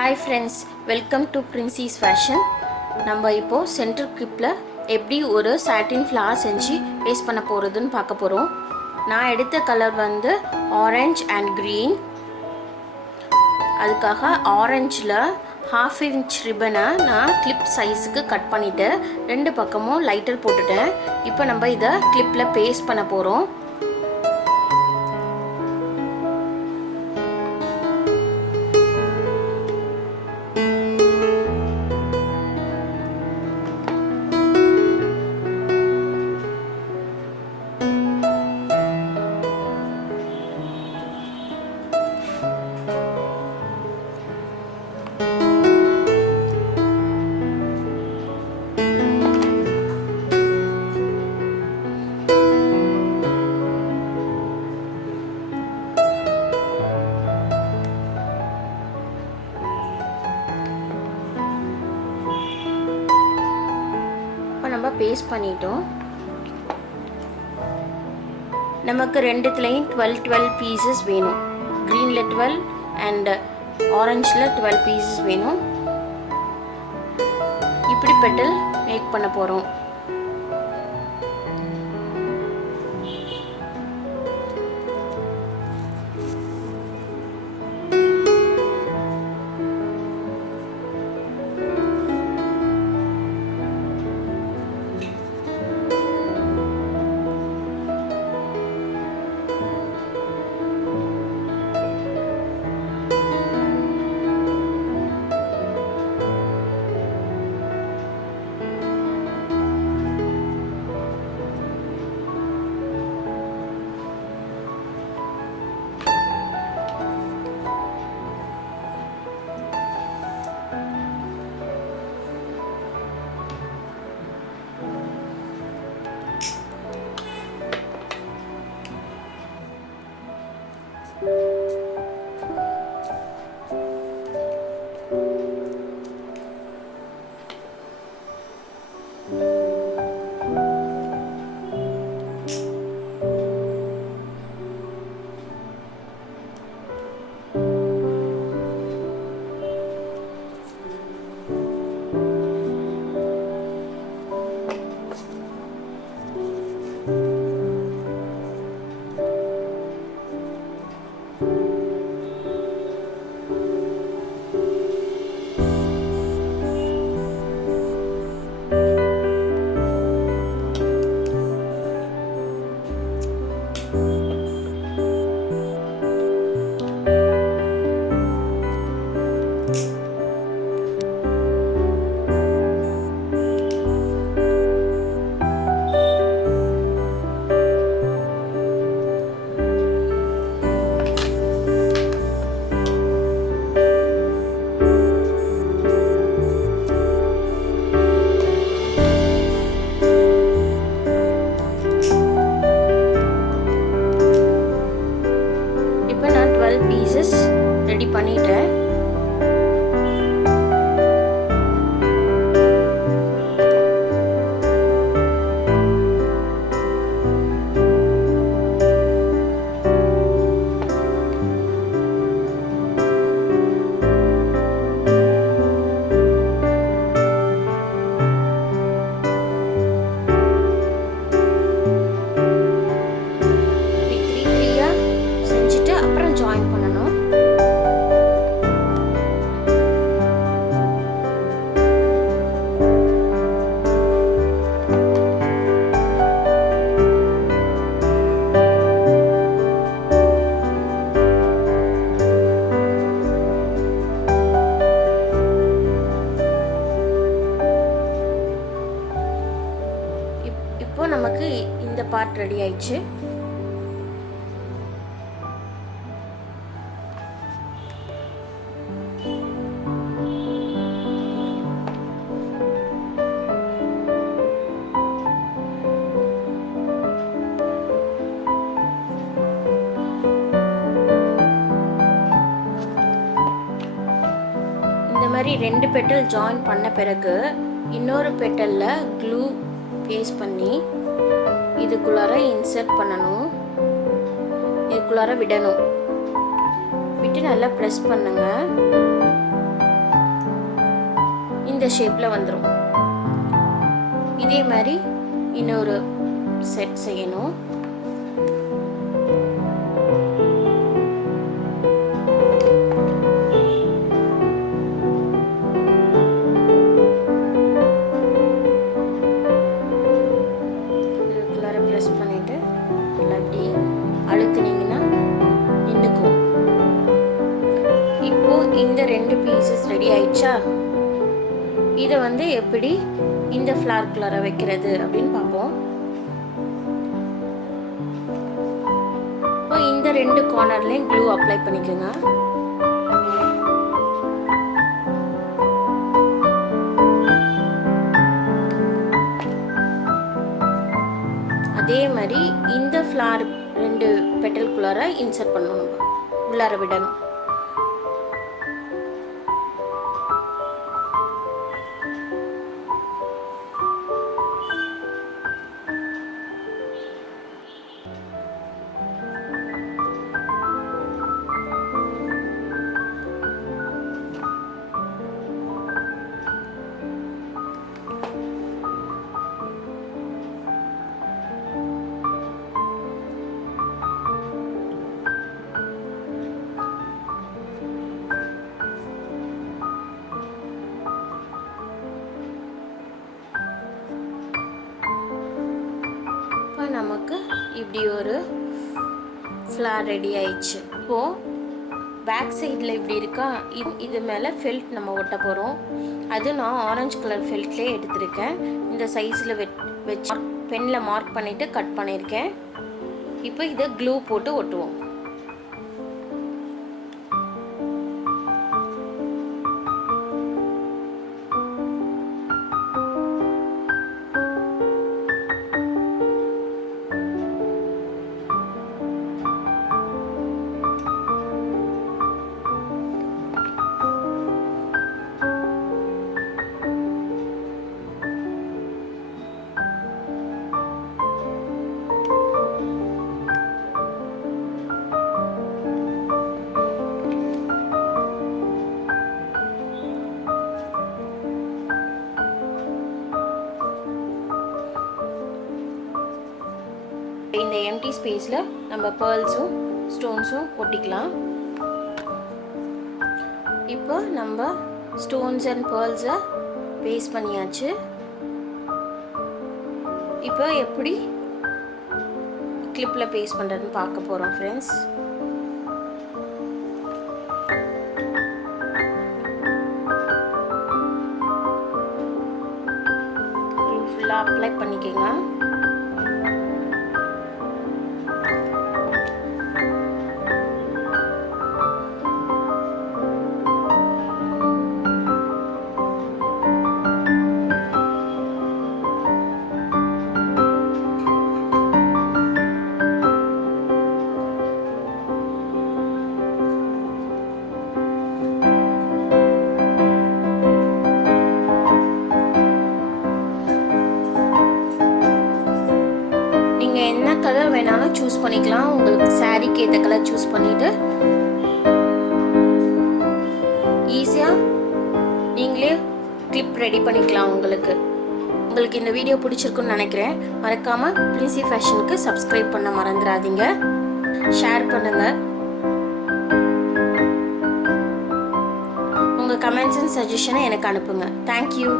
Hi friends, welcome to Princess Fashion. நம்ம இப்போ சென்டர் கிளிப்ல எப்படி ஒரு சாட்டின் ஃப்ளவர் செஞ்சு பேஸ்ட் பண்ண போறதுன்னு பார்க்க போறோம். நான் எடுத்த கலர் வந்து ஆரஞ்சு அண்ட் green. அதுக்காக ஆரஞ்சில் 1/2 inch ரிப்பனை நான் கிளிப் சைஸுக்கு கட் பண்ணிட்டு ரெண்டு பக்கமும் லைட்டர் போட்டுட்டேன். இப்போ நம்ம இதை கிளிப்பில் பேஸ்ட் பண்ண போகிறோம். நம்ம பேஸ்ட் பண்ணிட்டோம். நமக்கு ரெண்டுத்துலையும் 12 பீசஸ் வேணும். க்ரீனில் 12 அண்ட் ஆரஞ்சில் 12 பீசஸ் வேணும். இப்படி பெட்டல் மேக் பண்ண போகிறோம். பீசஸ் ரெடி பண்ணிட்டேன். இப்போ நமக்கு இந்த பார்ட் ரெடி ஆயிடுச்சு. இந்த மாதிரி ரெண்டு பெட்டல் ஜாயின் பண்ண பிறகு இன்னொரு பெட்டல்ல க்ளூ பேஸ்ட் பண்ணி இதுக்குள்ளார இன்சர்ட் பண்ணணும். இதுக்குள்ளார விடணும். விட்டு நல்லா ப்ரெஸ் பண்ணுங்க. இந்த ஷேப்பில் வந்துடும். இதே மாதிரி இன்னொரு செட் செய்யணும். இதுக்குள்ளார ப்ரெஸ் பண்ணிவிட்டு அப்படி அழுத்துனீங்கன்னா நின்றுக்கும். இப்போது இந்த 2 பீசஸ் ரெடி ஆயிடுச்சா? இதை வந்து எப்படி இந்த ஃப்ளார்க்குள்ளார வைக்கிறது அப்படின்னு பார்ப்போம். இப்போ இந்த 2 கார்னர்லையும் க்ளூ அப்ளை பண்ணிக்கோங்க. அதே மாதிரி இந்த ஃப்ளார் 2 பெட்டலுக்குள்ளார இன்சர்ட் பண்ணணும், உள்ளார விடணும். நமக்கு இப்படி ஒரு ஃப்ளார் ரெடி ஆயிடுச்சு. இப்போது பேக் சைடில் இப்படி இருக்கா, இது மேலே ஃபெல்ட் நம்ம ஒட்ட போகிறோம். அது நான் ஆரஞ்சு கலர் ஃபெல்ட்லேயே எடுத்திருக்கேன். இந்த சைஸில் வச்சு பெனில் மார்க் பண்ணிவிட்டு கட் பண்ணியிருக்கேன். இப்போ இதை க்ளூ போட்டு ஒட்டுவோம். இந்த எம்டி ஸ்பேஸில் நம்ம பேர்ல்ஸும் ஸ்டோன்ஸும் ஒட்டிக்கலாம். இப்போ நம்ம ஸ்டோன்ஸ் அண்ட் பேர்ல்ஸை பேஸ்ட் பண்ணியாச்சு. இப்போ எப்படி கிளிப்பில் பேஸ்ட் பண்ணுறதுன்னு பார்க்க போகிறோம் ஃப்ரெண்ட்ஸ். ஃபுல்லாக அப்ளை பண்ணிக்கோங்க. கலர் வேணாலும் சூஸ் பண்ணிக்கலாம். உங்களுக்கு சாரீக்கு ஏற்ற கலர் சூஸ் பண்ணிவிட்டு ஈஸியாக நீங்களே கிளிப் ரெடி பண்ணிக்கலாம். உங்களுக்கு இந்த வீடியோ பிடிச்சிருக்குன்னு நினைக்கிறேன். மறக்காமல் பிரின்சி ஃபேஷனுக்கு சப்ஸ்கிரைப் பண்ண மறந்துடாதீங்க. ஷேர் பண்ணுங்கள். உங்கள் கமெண்ட்ஸ் அண்ட் சஜஷனை எனக்கு அனுப்புங்க. தேங்க்யூ.